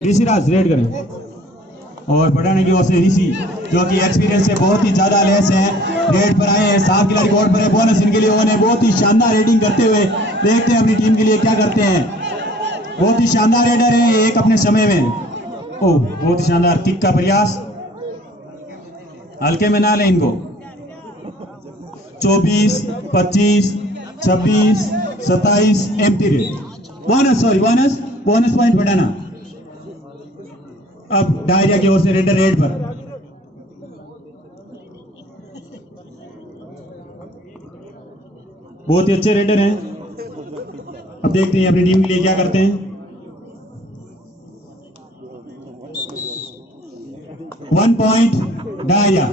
Rishiraj red करें और बढ़ाने की ओर से ऋषि जो कि एक्सपीरियंस से बहुत ही ज्यादा लेस है, रेड पर आए हैं। 7 खिलाड़ी कोर्ट पर है, बोनस इनके लिए उन्होंने बहुत ही शानदार रेडिंग करते हुए देखते हैं अपनी टीम के लिए क्या करते हैं। बहुत ही शानदार रेडर है एक अपने समय में। ओह बहुत ही शानदार किक का प्रयास, हल्के में ना लें इनको। 24, 25, 26, 27 एम्प्टी रेड बोनस पॉइंट बढ़ाना। अब डायरिया की ओर से रेडर रेड पर बहुत ही अच्छे रेडर हैं। अब देखते हैं अपनी टीम के लिए क्या करते हैं। 1 पॉइंट डायरिया।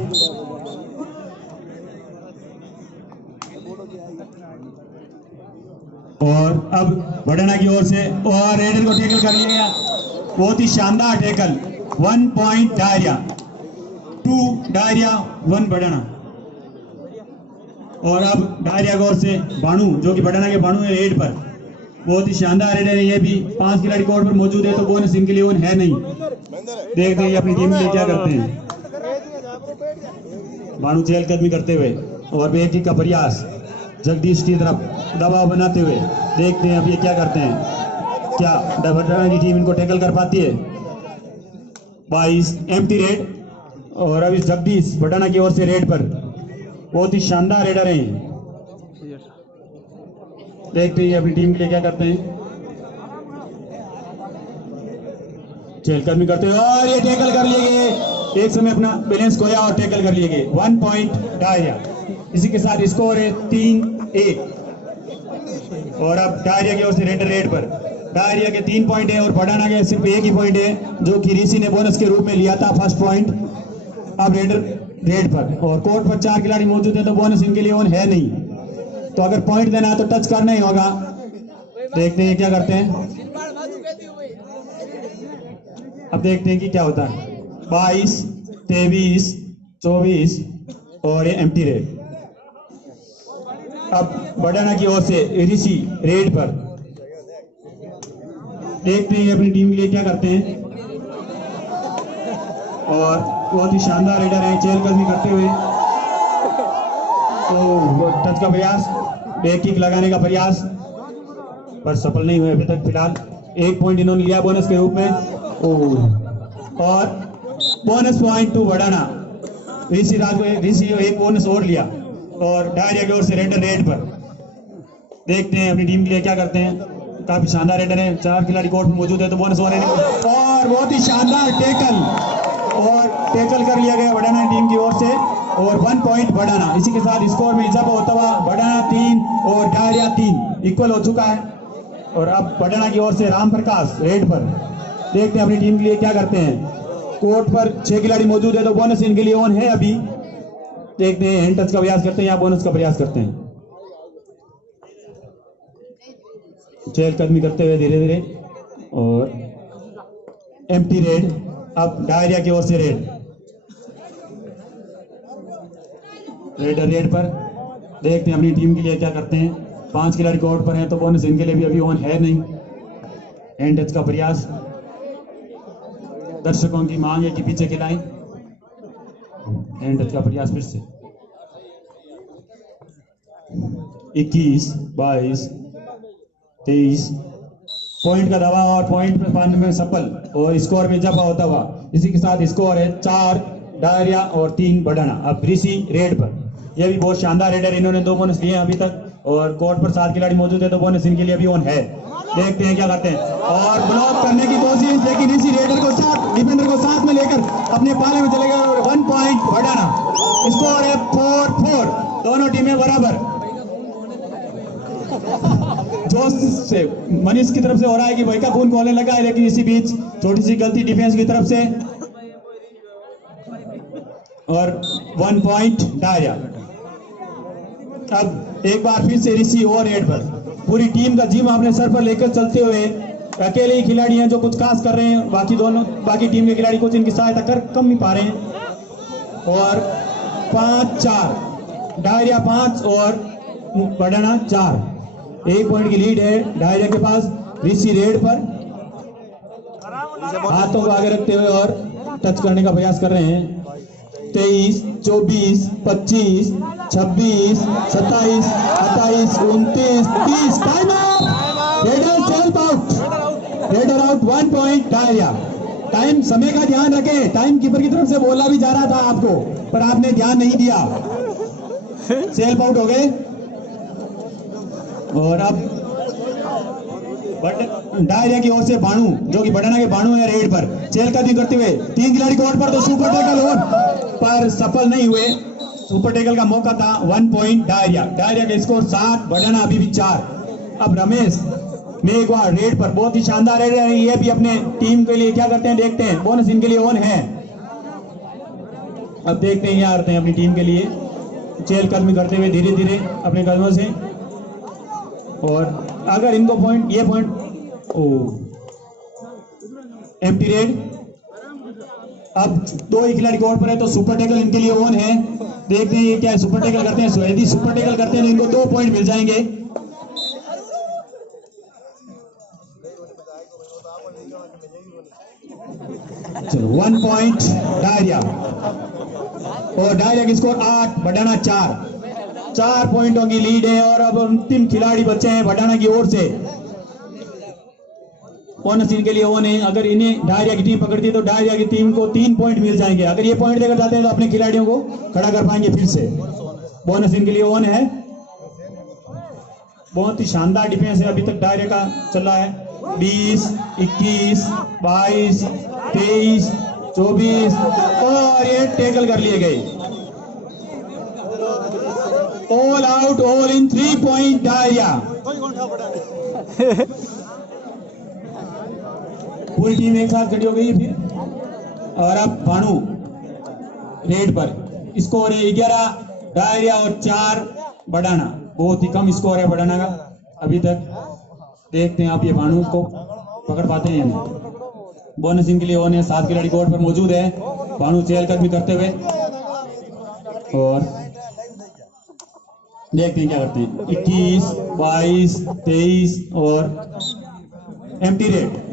और अब बढ़ना की ओर से और रेडर को टैकल कर लिया गया, बहुत ही शानदार टैकल। 1 पॉइंट डायरिया, 2 डायरिया 1 बढ़ना। और अब डायरिया की ओर से बाणु जो कि बढ़ना के बाणु है रेड पर, बहुत ही शानदार रेडर है ये भी। 5 खिलाड़ी कोर्ट पर मौजूद है तो बोनस इनके लिए उन है नहीं। देखते हैं अपनी टीम के लिए क्या करते हैं। बाणु चहलकदमी करते हुए और बेटी का प्रयास जगदीश की तरफ दबाव बनाते हुए देखते हैं अब ये क्या करते हैं। क्या बढ़ना की टीम इनको टैकल कर पाती है। 22 एम्प्टी रेड। और अब इस जगदीश बढ़ाना की ओर से रेड पर, बहुत ही शानदार रेडर हैं। देखते हैं अपनी टीम के लिए क्या करते हैं। चहलकदमी करते हुए और ये टैकल कर लिए गए, एक समय अपना बैलेंस खोया और टैकल कर लिए गए। 1 पॉइंट डायरिया। इसी के साथ स्कोर है 3-1। और अब डायरिया की ओर से रेडर रेड पर, डायरिया के 3 पॉइंट है और बढ़ाना के सिर्फ 1 ही पॉइंट है जो कि ऋषि ने बोनस के रूप में लिया था फर्स्ट पॉइंट। अब रेडर रेड पर और कोर्ट पर 4 खिलाड़ी मौजूद है तो बोनस इनके लिए ऑन है नहीं। तो अगर पॉइंट देना है तो टच करना ही होगा। देखते हैं क्या करते हैं। अब देखते हैं कि क्या होता है। 22, 23, 24 और ये एम्प्टी रेड। अब बढ़ाना की ओर से ऋषि रेड पर, देखते हैं अपनी टीम के लिए क्या करते हैं। और बहुत ही शानदार रेडर है, चहलकदमी करते हुए तो टच का प्रयास, बैक किक लगाने का प्रयास पर सफल नहीं हुए अभी तक। फिलहाल 1 पॉइंट इन्होंने लिया बोनस के रूप में। और बोनस पॉइंट टू बढ़ाना। ऋषि एक बोनस और लिया। और डायरिया की ओर से रेडर रेड पर, देखते हैं अपनी टीम के लिए क्या करते हैं। काफी शानदार रेडर है, 4 खिलाड़ी कोर्ट में मौजूद है तो बोनस और बहुत ही शानदार टैकल और टैकल कर लिया गया बढ़ाना टीम की ओर से। और 1 पॉइंट बढ़ाना। इसी के साथ स्कोर में इजाफा होता हुआ बढ़ाना 3 और डायरिया 3 इक्वल हो चुका है। और अब बढ़ाना की ओर से राम प्रकाश रेड पर, देखते हैं अपनी टीम के लिए क्या करते हैं। कोर्ट पर 6 खिलाड़ी मौजूद है तो बोनस इनके लिए ऑन है अभी। देखते हैं हैंड टच का प्रयास करते हैं या बोनस का प्रयास करते हैं। चहलकदमी करते हुए धीरे धीरे और एम्प्टी रेड। अब डायरिया की ओर से रेड, रेडर रेड पर, देखते हैं अपनी टीम के लिए क्या करते हैं। 5 खिलाड़ी कोर्ट पर हैं तो बोनस इनके लिए भी अभी ऑन है नहीं। हैंड टच का प्रयास, दर्शकों की मांग है कि पीछे खिलाएं। हैंड टच का प्रयास फिर से। 21, 22, 23 पॉइंट का दबाव और पॉइंट पर पाने में सफल और स्कोर में इजाफा होता हुआ। इसी के साथ स्कोर है 4 डायरिया और 3 बढ़ाना। अब ऋषि रेड पर, यह भी बहुत शानदार रेडर, इन्होंने 2 बोनस लिए हैं अभी तक। और कोर्ट पर 7 खिलाड़ी मौजूद है तो बोनस इनके लिए अभी ऑन है। देखते हैं क्या करते हैं। और ब्लॉक करने की कोशिश, लेकिन ऋषि रेडर को साथ, डिफेंडर को साथ में लेकर अपने पाले में चले गए और 1 पॉइंट बढ़ाना। स्कोर है 4-4, दोनों टीमें बराबर। जोश से मनीष की तरफ से हो रहा है कि भाई का खून खोलने लगा है, लेकिन इसी बीच छोटी सी गलती डिफेंस की तरफ से और 1 पॉइंट डायरिया। अब एक बार फिर से ऋषि और रेड पर, पूरी टीम का जिम्मा अपने सर पर लेकर चलते हुए अकेले ही खिलाड़ी हैं जो कुछ खास कर रहे हैं, बाकी टीम के खिलाड़ी कुछ इनकी सहायता कर कम ही पा रहे हैं। और 5-4 डायरिया 5 और बढ़ाना 4, 1 पॉइंट की लीड है डायरिया के पास ऋषि रेड पर। हाथों को आगे रखते हुए और टच करने का प्रयास कर रहे हैं। 23, 24, 25, 26, 27, 28, 29, 30। Time out. Raider self out. Raider out. 1 point diarrhoea. Time, समय का ध्यान रखें। टाइम कीपर की तरफ से बोला भी जा रहा था आपको, पर आपने ध्यान नहीं दिया। सेल्फ आउट हो गए। और अब डायरिया की ओर से बाणू, जो कि बढ़ाना के बाणू है, रेड पर चेलकदमी करते हुए 3 खिलाड़ी कोर्ट पर, तो सुपर टैकल ओवर पर सफल नहीं हुए। सुपर टैकल का मौका था। 1 पॉइंट डायरिया। डायरिया का स्कोर 7, बढ़ाना अभी भी 4। अब रमेश मेघवाड़ रेड पर, बहुत ही शानदार रेड है। ये भी अपने टीम के लिए क्या करते हैं देखते हैं। बोनस इनके लिए ऑन है। अब देखते हैं क्या करते हैं अपनी टीम के लिए। चेलकदमी करते हुए धीरे धीरे अपने कदमों से, और अगर इनको पॉइंट, ये पॉइंट, एम्प्टी रेड। अब 2 ही खिलाड़ी कोर्ट पर है, तो सुपर टैकल इनके लिए ऑन है। देखते हैं ये क्या है, सुपर टैकल करते हैं। यदि सुपर टैकल करते हैं तो इनको 2 पॉइंट मिल जाएंगे। चलो 1 पॉइंट डायरिया। और डायरिया की स्कोर 8, बढ़ाना 4। 4 पॉइंटों की लीड है। और अब अंतिम खिलाड़ी बचे हैं बढ़ाना की ओर से। बोनस इनके लिए ऑन है। अगर इन्हें डायरिया की टीम पकड़ती है तो डायरिया की टीम को 3 पॉइंट मिल जाएंगे। अगर ये पॉइंट लेकर जाते हैं तो अपने खिलाड़ियों को खड़ा कर पाएंगे फिर से। बोनस इनके लिए ऑन है। बहुत ही शानदार डिफेंस है अभी तक डायरिया का चल रहा है। 20, 21, 22, 23, 24, और ये टैकल कर लिए गए। All out, all in. 3 point diarrhoea. पूरी टीम एक साथ खड़ी हो गई है फिर। और अब भानु रेड पर, स्कोर है 11 डायरिया और 4 बढ़ाना। बहुत ही कम स्कोर है बढ़ाना का अभी तक। देखते हैं आप ये भानु को पकड़ पाते हैं या नहीं। बोनस इनके लिए ऑन है। 7 खिलाड़ी कोर्ट पर मौजूद है। भानु चेलकदमी करते हुए, और देखते हैं क्या करते हैं। 21, 22, 23 और एम्प्टी रेड।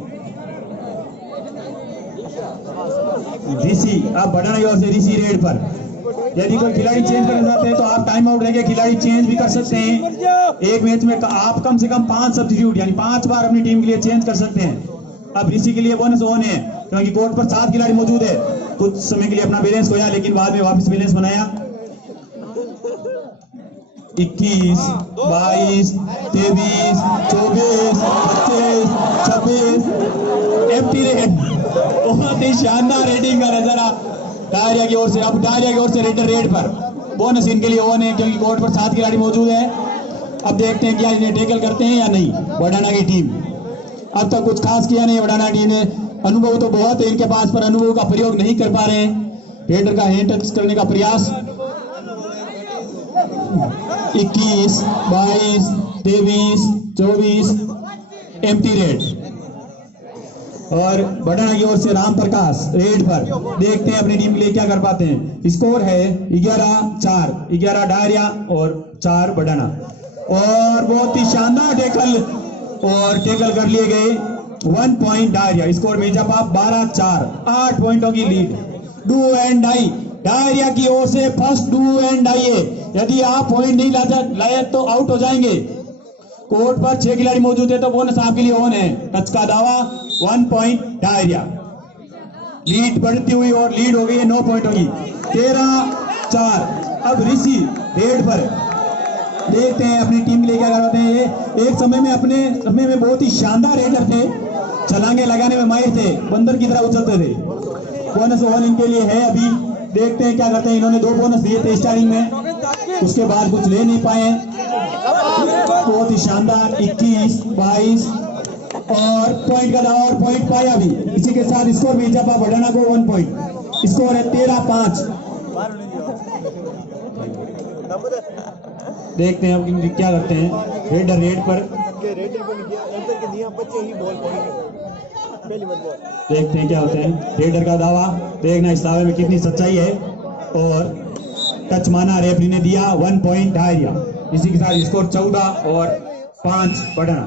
ऋषि, अब बढ़ाना की ओर से ऋषि रेड पर। यदि कोई खिलाड़ी चेंज करना चाहते हैं तो आप टाइम आउट रहेंगे, खिलाड़ी चेंज भी कर सकते हैं। एक मैच में आप कम से कम 5 सब्स्टिट्यूट यानी 5 बार अपनी टीम के लिए चेंज कर सकते हैं। अब ऋषि के लिए बोनस ऑन है क्योंकि कोर्ट पर 7 खिलाड़ी मौजूद है। कुछ समय के लिए अपना बैलेंस खोया, लेकिन बाद में वापस बैलेंस बनाया। 21, 22, 23, 24, 25, 26 एम्प्टी रेड। बहुत ही शानदार रेडिंग का नजारा डायरिया की ओर से। अब डायरिया की ओर से रेडर रेड पर, बोनस इनके लिए ऑन है क्योंकि कोर्ट पर 7 खिलाड़ी मौजूद है। अब देखते हैं क्या इन्हें टैकल करते हैं या नहीं बढ़ाना की टीम। अब तक कुछ खास किया नहीं बढ़ाना टीम ने। अनुभव तो बहुत है इनके पास, पर अनुभव का प्रयोग नहीं कर पा रहे हैं। रेडर का हैंड टच करने का प्रयास। 21, 22, 23, 24 एम्प्टी रेड। और बढ़ाना की ओर से राम प्रकाश रेड पर। देखते हैं अपनी टीम के लिए क्या कर पाते हैं। स्कोर है 11, 4। 11 डायरिया और 4 बढ़ाना। और बहुत ही शानदार टैकल, और टैकल कर लिए गए। 1 पॉइंट डायरिया। स्कोर मेजाबाब 12, 4। 8 पॉइंटों की लीड। डू एंड डाई डायरिया की ओर से फर्स्ट डू एंड डाई है। यदि आप पॉइंट नहीं लाए तो आउट हो जाएंगे। कोर्ट पर 6 खिलाड़ी मौजूद है तो बोनस आपके लिए ऑन है। टच का दावा। 1 पॉइंट डायरिया। लीड बढ़ती हुई और लीड हो गई है 9 पॉइंटों की। 13, 4। अब ऋषि रेड पर। देखते हैं अपनी टीम के लिए क्या करते हैं। ये एक समय में अपने समय में बहुत ही शानदार रेडर थे, छलांगे लगाने में माहिर थे, बंदर की तरह उछलते थे। बोनस ऑन इनके लिए है अभी। देखते हैं क्या करते हैं। इन्होंने 2 बोनस दिए थे स्टार्टिंग में, उसके बाद कुछ ले नहीं पाए। बहुत ही शानदार 21, 22 और पॉइंट का दावा और पॉइंट पाया भी। इसी के साथ स्कोर भी जब बढ़ाना को 1 पॉइंट। स्कोर है 13, 5। देखते हैं अब क्या करते हैं। रेडर रेड पर। देखते हैं क्या होते हैं। रेडर का दावा, देखना इस दावे में कितनी सच्चाई है। और टच माना रेफरी ने दिया। 1 पॉइंट डायरिया। इसी के साथ स्कोर 14 और 5 बढ़ाना।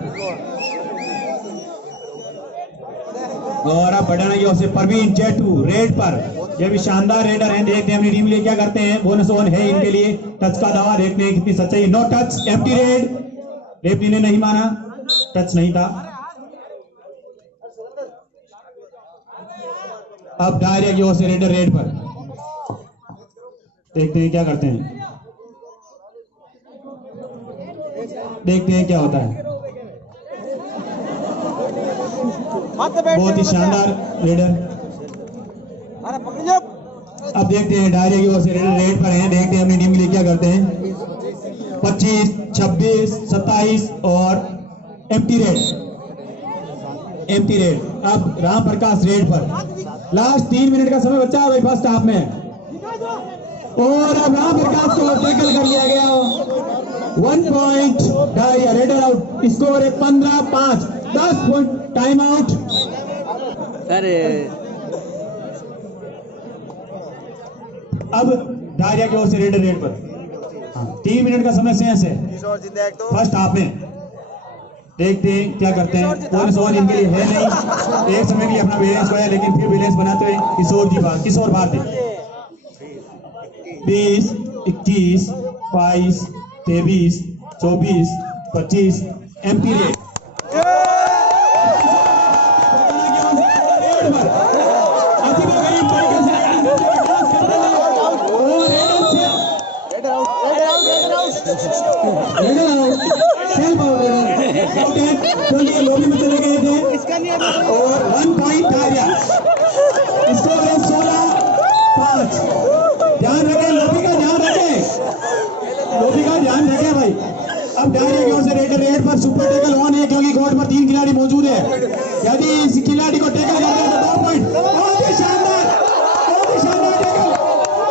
और अब बढ़ाना की ओर से परवीन जेटू रेड पर, ये भी शानदार रेडर हैं। देखते हैं अपनी टीम लिए क्या करते हैं। बोनस ऑन है इनके लिए, टच का दावा, देखते हैं कितनी सच्चाई। No touch, empty raid, referee ने नहीं माना, टच नहीं था। अब डायरिया की ओर से रेडर रेड पर, देखते हैं क्या करते हैं, देखते हैं क्या होता है। बहुत ही शानदार रेडर। अब देखते हैं डायरिया की ओर से रेडर रेड पर हैं। देखते हैं अपनी टीम के लिए क्या करते हैं। 25, 26, 27 और एम्प्टी रेड, एम्प्टी रेड। अब राम प्रकाश रेड पर, लास्ट 3 मिनट का समय बचा है भाई फर्स्ट हाफ में, और अब राम प्रकाश को टैकल कर लिया गया। 1 point diarrhoea, raider out. Score है 15-5, 10 पॉइंट, टाइम आउट। अरे अब डायरिया की ओर से रेडर रेड पर 3 मिनट का समय शेष है फर्स्ट हाफ में। देखते हैं क्या करते हैं। बोनस ऑन इनके लिए है नहीं, एक समय के लिए अपना बैलेंस बनाया, लेकिन फिर बैलेंस बनाते हुए किशोर भारती 20, 21, 22, 23, 24, 25 एम्प्टी रेड। लोबी में चले गए थे और 1 पॉइंट डायरिया। स्कोर है 16-5। ध्यान रखें, लोबी का ध्यान रखें, लोबी का ध्यान रखें भाई। अब डायरिया की ओर से रेडर रेड पर सुपर टैकल ऑन है, क्योंकि कोर्ट पर 3 खिलाड़ी मौजूद है। यदि इस खिलाड़ी को टैकल करते हैं तो 2 पॉइंट। बहुत ही शानदार, बहुत ही शानदार टैकल,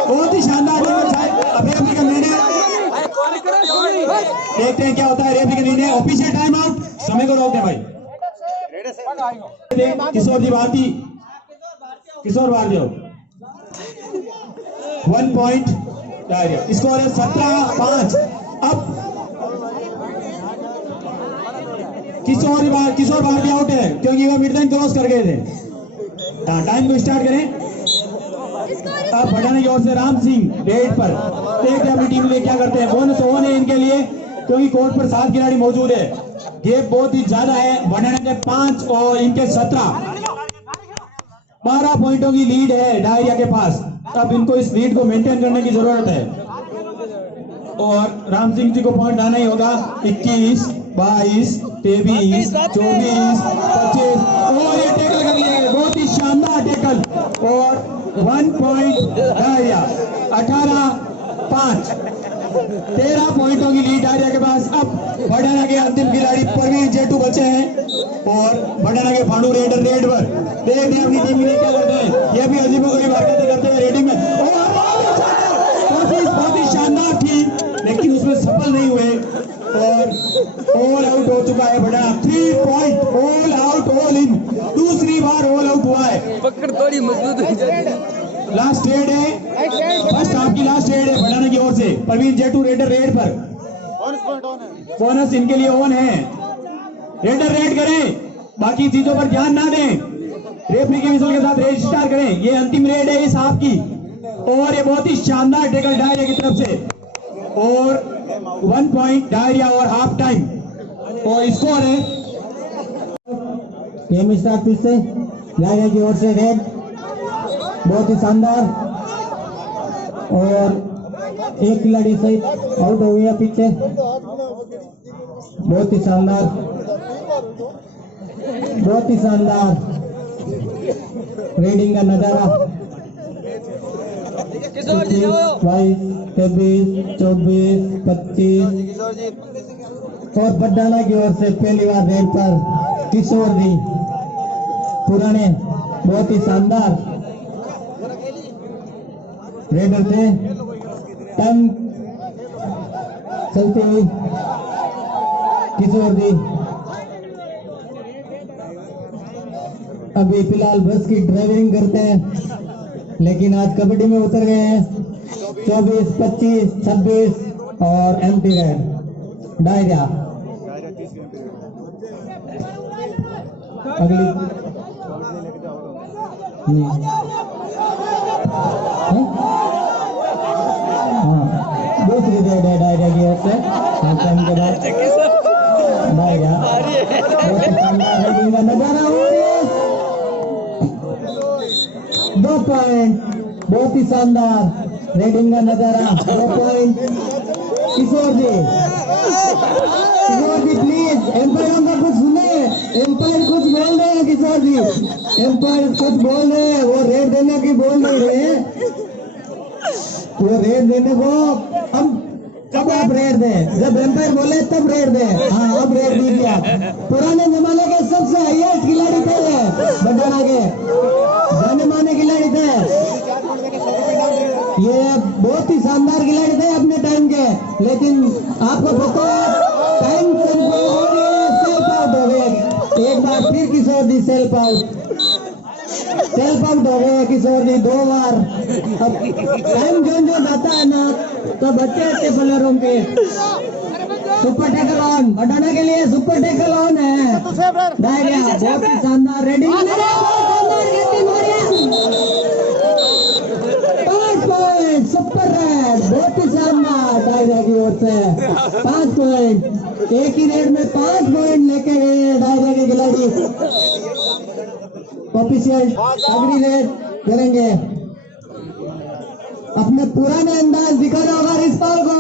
बहुत ही शानदार टैकल। अब रेफरी का निर्णय देखते हैं क्या होता है। रेफरी का निर्णय, ऑफिशियल टाइम आउट। समय को रोक दे भाई। किशोर जी भारती, किशोर भारती 1 पॉइंट डायरिया। स्कोर है 17-5। अब किशोर भारती आउट है, क्योंकि वो मिड लाइन क्रॉस कर गए थे। टाइम को स्टार्ट करें। अब बढ़ाने की ओर से राम सिंह रेड पर, देखते हैं अपनी टीम लिए क्या करते हैं। बोनस ऑन है इनके लिए, क्योंकि कोर्ट पर 7 खिलाड़ी मौजूद है। गेप बहुत ही ज्यादा है, बढ़ाने के 5 और इनके 17, 12 पॉइंटों की लीड है डायरिया के पास। अब इनको इस लीड को मेंटेन करने की जरूरत है, और राम सिंह जी को पॉइंट आना ही होगा। 21, 22, 23, 24, 25 और ये टैकल कर लिया गया, बहुत ही शानदार टैकल, और 1 पॉइंट डायरिया। 18-5, 13 पॉइंटों की लीड डायरिया के पास। अब बढ़ाना के अंतिम खिलाड़ी परवीन जेटू बचे हैं, और बढ़ाना के फांडू रेडर रेड पर। देखते हैं अपनी टीम के लिए क्या करते हैं। ये भी अजीबोगरीब हरकतें करते हुए रेडिंग में, बहुत ही शानदार थी, लेकिन उसमें सफल नहीं हुए, और ऑल आउट हो चुका है बढ़ा। 3 point, all out, all in, दूसरी बार ऑल आउट हुआ है। पकड़ थोड़ी मजबूत हो जाती है। लास्ट रेड है, फर्स्ट हाफ की लास्ट रेड है बढ़ाने की ओर से। परवीन जेटू रेडर रेड पर, बोनस इनके लिए ऑन है। रेडर रेड करें, बाकी चीजों पर ध्यान ना दें, रेफरी के विसल के साथ रेड स्टार्ट करें। ये अंतिम रेड है इस हाफ की, और ये बहुत ही शानदार टैकल डायरिया की तरफ से, और 1 पॉइंट डायरिया और हाफ टाइम, और स्कोर है। गेम स्टार्ट फिर से डायरिया की ओर से रेड, बहुत ही शानदार, और एक खिलाड़ी सहित आउट हो गया पीछे। बहुत ही शानदार, बहुत ही शानदार रेडिंग का नजारा। 22, 23, 24, 25 और बड्डाना की ओर से पहली बार रेड पर किशोर जी पुराने, बहुत ही शानदार रेडर थे। टाइम चलते हुए किशोर जी अभी फिलहाल बस की ड्राइविंग करते हैं, लेकिन आज कबड्डी में उतर गए हैं। 24, 25, 26 और एम्प्टी रेड डायरिया। अगली नहीं हाँ दूसरी रेड है डायरा की ओर से हाफ टाइम के बाद डायरा बहुत ही शानदार रेडिंग का नजारा हो रहा है 2 पॉइंट बहुत ही शानदार रेडिंग का नजारा 2 point Kishore ji please umpire का कुछ सुने एम्पायर कुछ बोल रहे हैं किशोर जी एम्पायर कुछ बोल रहे हैं वो रेड देने की बोल नहीं रहे वो रेड देने को हम कब आप रेड दें जब एम्पायर बोले तब रेड दें हाँ अब रेड दीजिए आप पुराने जमाने के सबसे हाईएस्ट खिलाड़ी थे बटाना के जाने माने खिलाड़ी थे ये बहुत ही शानदार खिलाड़ी थे अपने टाइम के लेकिन आपको पता है टाइम सेल्फ आउट हो गए एक बार फिर किशोर जी सेल्फ आउट हो गए किशोर जी 2 बार अब टाइम जो जाता है ना तो अच्छे प्लेयरों के सुपर टैकल ऑन बटाना के लिए सुपर टैकल ऑन है डायरिया बहुत ही शानदार रेडिंग सुपर रेड बहुत ही शानदार डायरिया की ओर से 5 पॉइंट एक ही रेड में 5 पॉइंट लेके गए डायरिया के खिलाड़ी ऑफिशियल अगली रेड करेंगे अपने पुराने अंदाज दिखाना होगा रिस्पाल को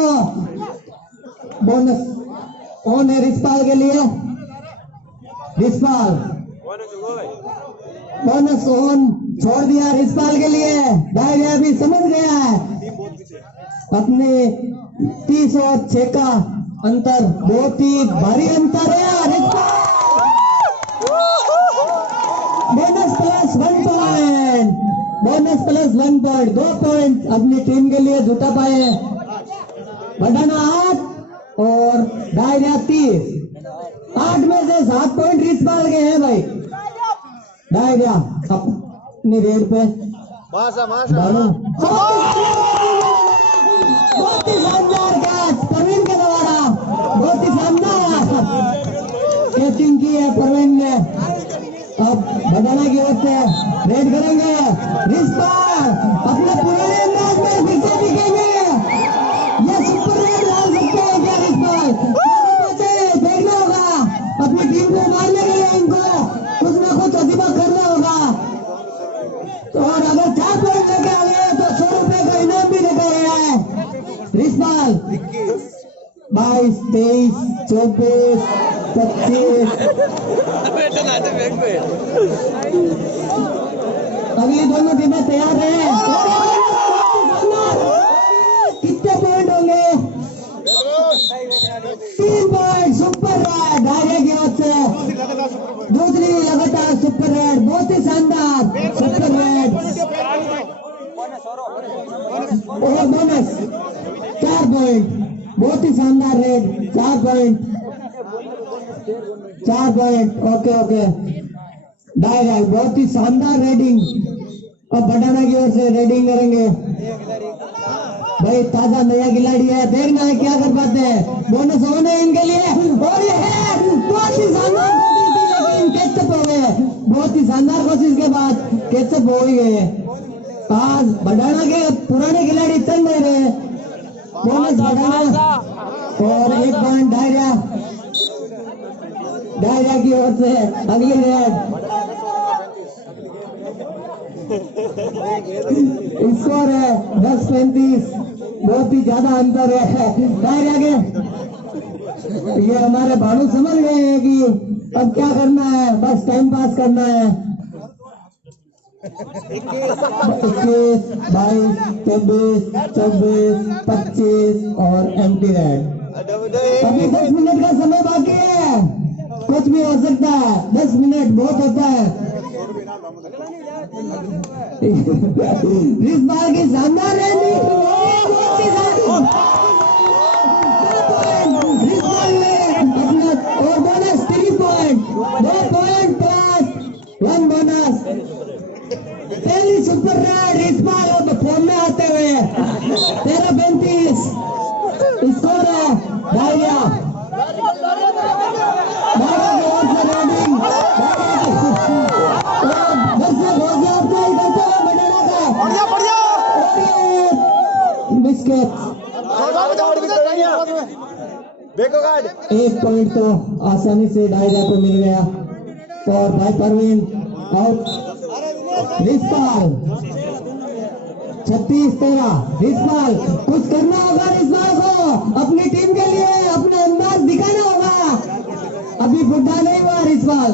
बोनस ऑन है रिस्पाल के लिए रिस्पाल बोनस ऑन छोड़ दिया रिस्पाल के लिए डायरिया भी समझ गया है अपने 30 और 6 का अंतर बहुत ही भारी अंतर है रिस्पाल बोनस प्लस 1 पॉइंट 2 पॉइंट अपनी टीम के लिए जुटा पाए बटाना 8 और डायरिया 30 8 में से 7 पॉइंट रिस्पाल के हैं भाई डायरिया अपनी रेड पे डालो बहुत ही शानदार कैच प्रवीण के द्वारा बहुत ही शानदार कैचिंग की है प्रवीण ने अब बटाना की ओर से रेड करेंगे रिस्पाल अपने पुराने अंदाज में फिर से दिखेंगे ये सुपर रेड डाल सकते हैं क्या रिस्पाल देखना होगा अपनी टीम को मारने के लिए इनको कुछ ना कुछ अजीबा करना होगा तो और अगर 4 पॉइंट लेके आ गए तो 100 रुपए का इनाम भी लेकर गया है रिस्पाल 22 23 24 25 अगली दोनों टीमें तैयार हैं कितने पॉइंट होंगे 3 पॉइंट सुपर रेड डायरे की ओर से दूसरी लगातार सुपर रेड बहुत ही शानदार सुपर रेड और बोनस 4 पॉइंट बहुत ही शानदार रेड 4 पॉइंट ओके डायरेक्ट बहुत ही शानदार रेडिंग अब बटाना की ओर से रेडिंग करेंगे भाई ताजा नया खिलाड़ी है देखना है क्या कर पाते हैं बोनस ऑन है इनके लिए और ये है बहुत ही शानदार कोशिश थी लेकिन कैचअप हो गए बहुत ही शानदार कोशिश के बाद कैचअप हो ही गए आज बटाना के पुराने खिलाड़ी चल नहीं रहे बोनस बटाना और 1 पॉइंट डायरिया की ओर से अगली रेड स्कोर है 10-35 बहुत ही ज्यादा अंतर है डायरिया के ये हमारे भालू समझ गए हैं कि अब क्या करना है बस टाइम पास करना है 21 22 23 24 25 और एम्प्टी रेड अभी 10 मिनट का समय बाकी है कुछ भी हो सकता है 10 मिनट बहुत होता है इस बार की शानदार रेडिंग और bonus 3 point 2 point plus 1 bonus पहली सुपर रेड इस बार अब फॉर्म में आते हुए 13-35 स्कोर है डायरिया की ओर से रेडिंग 10 एक पॉइंट तो आसानी से डायरा को मिल गया और भाई परवीन आउट। रिस्पाल 36-13। रिस्पाल कुछ करना होगा, रिस्पाल को अपनी टीम के लिए अपना अंदाज दिखाना होगा। अभी बुढ़ा नहीं हुआ रिस्पाल,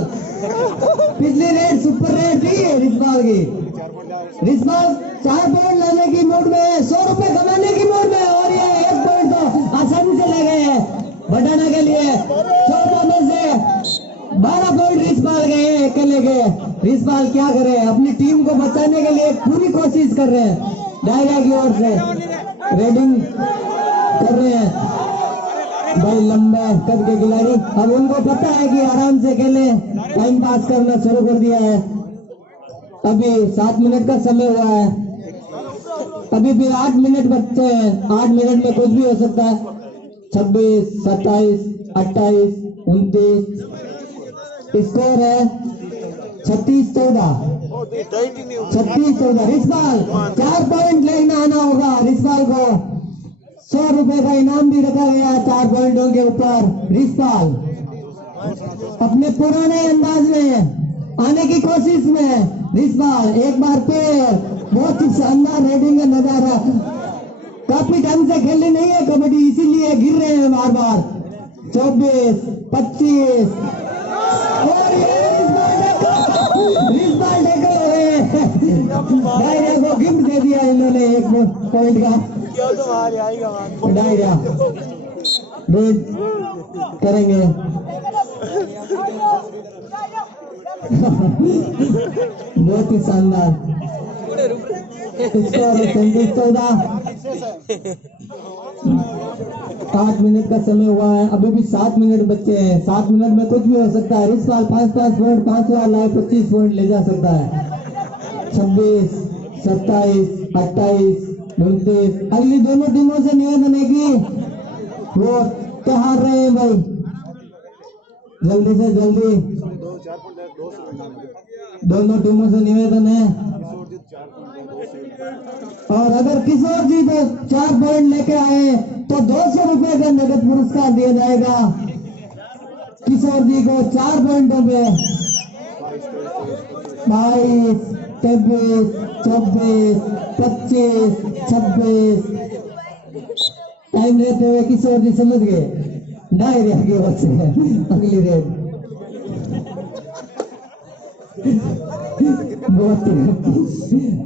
पिछली रेड सुपर रेड थी रिस्पाल की। रिस्पाल 4 पॉइंट लाने की मूड में है, 100 रुपए कमाने की मूड में, और ये 1 पॉइंट तो आसानी से ले गए हैं बढ़ाने के लिए। 14 में से 12 पॉइंट रिस्पाल गए अकेले के। रिस्पाल क्या करे, अपनी टीम को बचाने के लिए पूरी कोशिश कर रहे हैं, डायरा की ओर से रेडिंग कर रहे हैं भाई लंबे कद के खिलाड़ी। अब उनको पता है कि आराम से खेले, टाइम पास करना शुरू कर दिया है। अभी 7 मिनट का समय हुआ है, अभी भी 8 मिनट बचे हैं। 8 मिनट में कुछ भी हो सकता है। 26, 27, 28, 29 स्कोर है 36-14। 36-14। रिस्पाल 4 पॉइंट लेना आना होगा रिस्पाल को। 100 रुपए का इनाम भी रखा गया 4 पॉइंटों के ऊपर। रिस्पाल अपने पुराने अंदाज में आने की कोशिश में। रिस्पाल एक बार फिर बहुत ही शानदार रेडिंग का नजारा। काफी ढंग से खेलने नहीं है कबड्डी, इसीलिए गिर रहे हैं बार बार। 24, 25 और ये रिस्पाल टैकल हो गए। डायरा को गिफ्ट दे दिया इन्होंने 1 पॉइंट का। डायरा रेड करेंगे। बहुत ही शानदार स्कोर 37-14। 8 मिनट का समय हुआ है, अभी भी 7 मिनट बचे हैं। 7 मिनट में कुछ भी हो सकता है। रिस्पाल 5 पॉइंट 5 बार लाए 25 पॉइंट ले जा सकता है। 26, 27, 28, 29। अगली दोनों टीमों से निवेदन है कि वो क्या हार रहे हैं भाई, जल्दी से जल्दी। दोनों टीमों से निवेदन है, और अगर किशोर जी तो 4 पॉइंट लेके आए तो 200 रुपए का नगद पुरस्कार दिया जाएगा किशोर जी को 4 पॉइंटों पे। 22, 23, 24, 25, 26। टाइम रहते हुए किशोर जी समझ गए डायरिया की ओर से अगली रेड। बहुत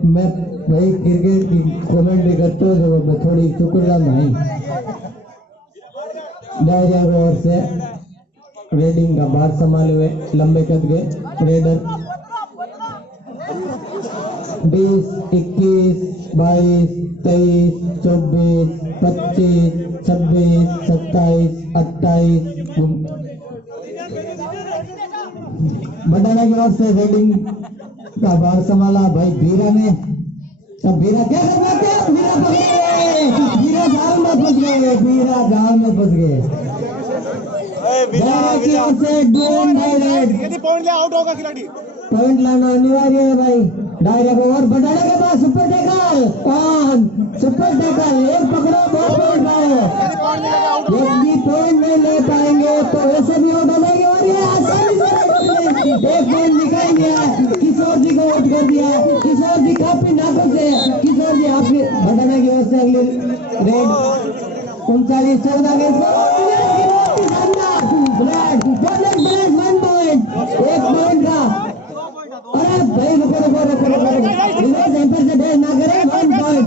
मैं भाई क्रिकेट की कमेंट्री करता हूँ जब मैं थोड़ी चुकड़ा नहीं। डायरिया की ओर से रेडिंग का भार संभाले हुए लंबे कद के रेडर 20, 21, 22, 23, 24, 25, 26, 27, 28। बढ़ाने की ओर से रेडिंग का भार संभाला भाई बीरा ने। अब बीरा क्या कर रहे थे, बीरा फंस गए, बीरा जाल में फंस गए, बीरा जाल में फंस गए। की ओर से डोन डायरेक्ट आउट होगा खिलाड़ी। पॉइंट लाना अनिवार्य है भाई। डायरेक्ट और बढ़ाने के बाद सुपर टैकल कौन, सुपर टैकल एक पकड़ो 2 पॉइंट पाओ। एक भी पॉइंट नहीं ले पाएंगे तो वैसे भी आउट हो जाएंगे, और ये आसानी से 1 पॉइंट निकाल दिया। किशोर जी को आउट कर दिया। किशोर जी काफी नाखुश है। किशोर जी आपकी बढ़ाने की ओर से अगली रेड 39-14 के 1 पॉइंट का। अरे भाई रुको रुको रुको रुको, रिवर्स एम्पायर से डेढ़ ना करे। 1 पॉइंट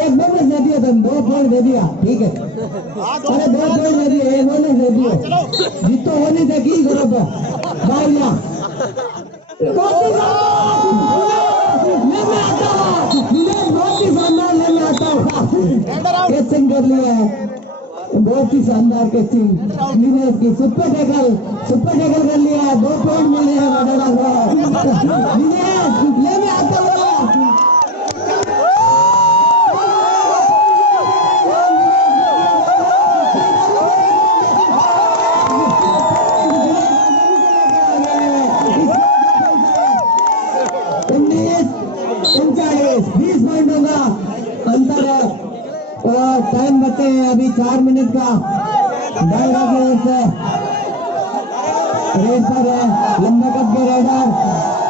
1 बोनस दे दिया तुम, 2 पॉइंट दे दिया ठीक है। अरे 2 पॉइंट दे दिए, 1 बोनस दे दियो। जीतो होनी था की करो तो भाई ना बहुत ही शानदार लेने आता हूँ। कैचिंग कर लिया है, बहुत ही शानदार कैचिंग नीरज की। सुपर टैकल कर लिया है। 2 पॉइंट मिले हैं वडोदरा को। नीरज लेने आता हुआ अंतर है और टाइम बचे हैं अभी 4 मिनट का। दायरा की ओर से रेड पर है लंबे कद के रेडर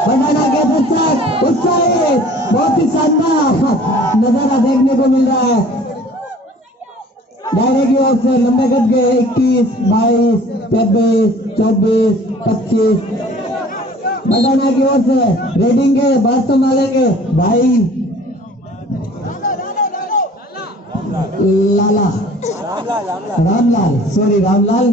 बनाना के दर्शक उत्साहित बहुत ही शानदार नजारा देखने को मिल रहा है। दायरे की ओर से लंबे कद के 21, 22, 23, 24, 25 बनाना की ओर से रेडिंग के बाद संभालेंगे भाई लाला रामलाल रामलाल।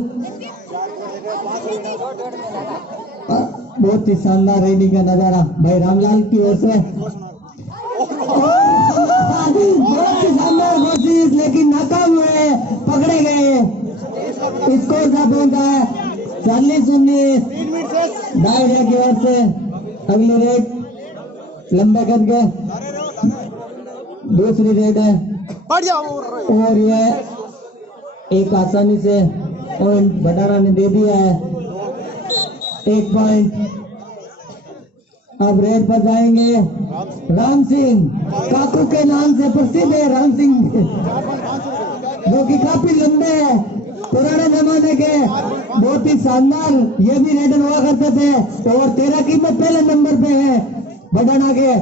बहुत ही शानदार रेडिंग का नजारा भाई रामलाल की ओर से। बहुत ही शानदार कोशिश लेकिन नाकाम हुए, पकड़े गए। स्कोर का पहुंचा है 40-19 दायरे की ओर से। अगली रेड लंबे कद के दूसरी रेड है और ये एक आसानी से पॉइंट भटारा ने दे दिया है 1 पॉइंट। अब रेड पर जाएंगे राम सिंह, काकू के नाम से प्रसिद्ध है राम सिंह, जो कि काफी लंबे है, पुराने जमाने के बहुत ही शानदार ये भी रेडर हुआ करते थे और 13 कीमत पहले नंबर पे है भटाना के।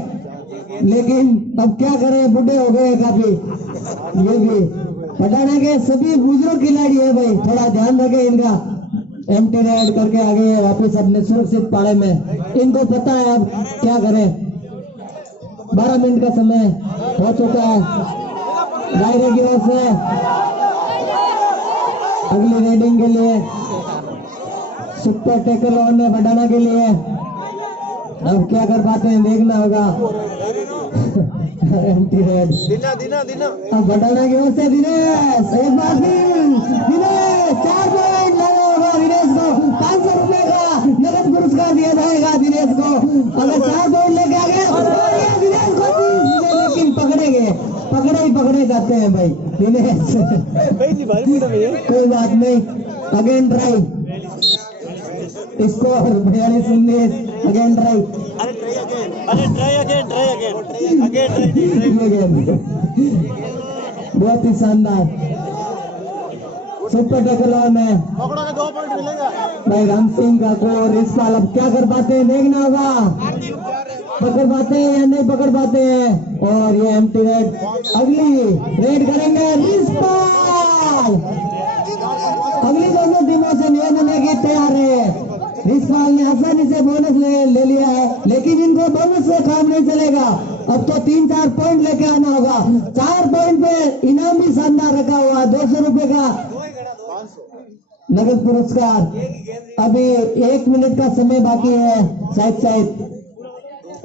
लेकिन अब क्या करें, बूढ़े हो गए काफी। ये भी भटाना के सभी बुजुर्ग खिलाड़ी है भाई, थोड़ा ध्यान रखें इनका। एम्प्टी रेड करके आ गए वापस अपने सुरक्षित पाड़े में। इनको पता है अब क्या करें। 12 मिनट का समय हो चुका है दायरे की ओर से। अगली रेडिंग के लिए सुपर टेकल ऑन है भटाना के लिए। अब क्या कर पाते हैं देखना होगा। एम्प्टी रेड अब भटाना की ओर से दिनेश, एक बार दिनेश 4 पॉइंट लगा होगा दिनेश को। 500 रुपए का नगद पुरस्कार दिया जाएगा दिनेश को अगर 4 पॉइंट लेके आ गए दिनेश को। लेकिन पकड़े जाते हैं भाई दिनेश। कोई बात नहीं, again try. Score 42-19 again try. बहुत ही शानदार सुपर टैकल ऑन है भाई राम सिंह का को। रिस्पाल अब क्या कर पाते हैं देखना होगा, पकड़ पाते हैं या नहीं पकड़ पाते हैं। और ये एम्प्टी रेड अगली रेड करेंगे रिस्पाल। अगली दोनों टीमों से निवेदन है कि तैयार है। रिस्पाल ने आसानी से बोनस ले लिया है, लेकिन इनको बोनस से काम नहीं चलेगा। अब तो 3-4 पॉइंट लेके आना होगा। 4 पॉइंट पे इनाम भी शानदार रखा हुआ 200 रुपए का नगद पुरस्कार। अभी 1 मिनट का समय बाकी है। शायद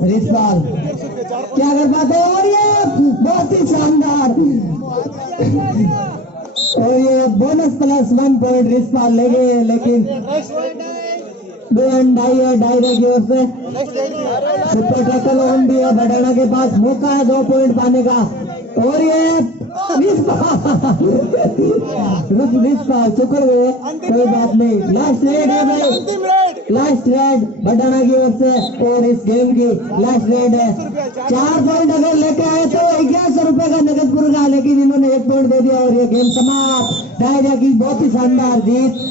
रिस्पाल क्या कर पाते हैं और ये बहुत ही शानदार और ये बोनस प्लस 1 पॉइंट रिस्पाल ले गए। लेकिन 2 एंड डाई है दायरे की ओर से। सुपर टैकल ऑन भी है भटाना के पास, मौका है 2 पॉइंट पाने का। और ये रिस्पाल चुकर गए, कोई बात नहीं। लास्ट रेड है भाई, लास्ट रेड भटाना की ओर से और इस गेम की लास्ट रेड है। 4 पॉइंट अगर लेके आए तो 1100 रुपए का नगद पुरस्कार, लेकिन इन्होंने 1 पॉइंट दे दिया और ये गेम समाप्त। दायरा की बहुत ही शानदार जीत।